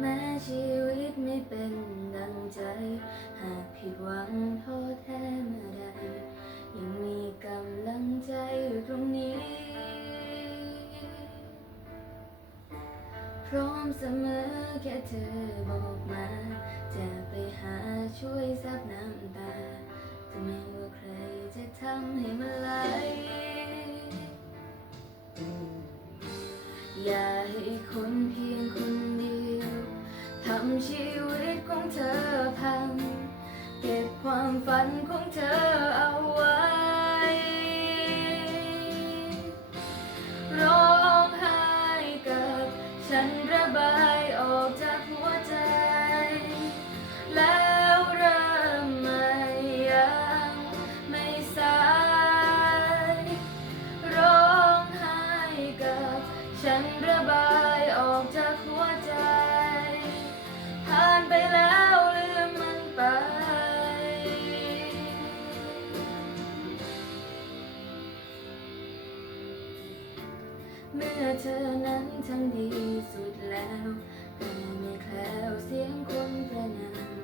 แม้ชีวิตไม่เป็นดังใจ หากผิดหวังท้อแท้เมื่อใดยังมีกำลังใจอยู่ตรงนี้ พร้อมเสมอแค่เธอบอกมา จะไปหาช่วยซับน้ำตาแต่ไม่ว่าใครจะทำให้มันไหลอย่าำชีวิตของเธอพัง เก็บความฝันของเธอเอาไว้ เมื่อเธอนั้นทำดีสุดแล้วแต่ไม่แคล้วเสียงคนประนาม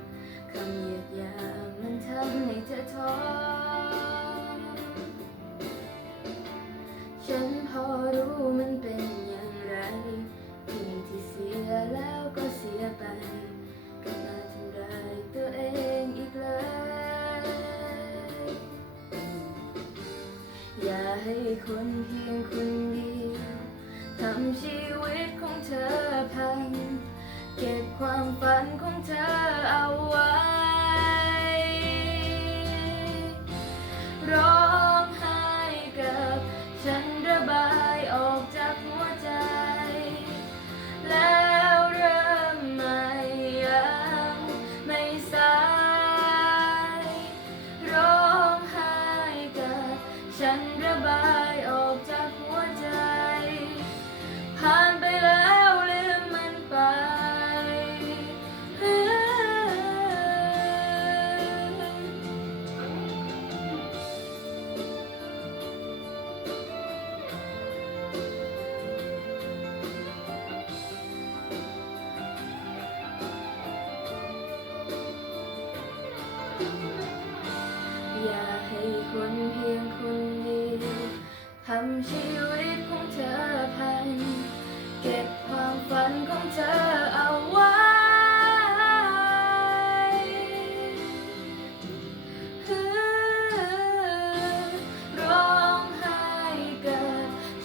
คำเหยียดหยามมันทำให้เธอท้อฉันพอรู้มันเป็นอย่างไรสิ่งที่เสียแล้วก็เสียไปกลับมาทำร้ายตัวเองอีกเลยอย่าให้คนเพียงคนเดียว ทำชีวิตของเธอพัง เก็บความฝันของเธอเอาไว้ ร้องไห้กับฉันระบายออกจากหัวใจแล้ว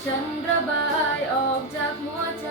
ฉันระบายออกจากหัวใจ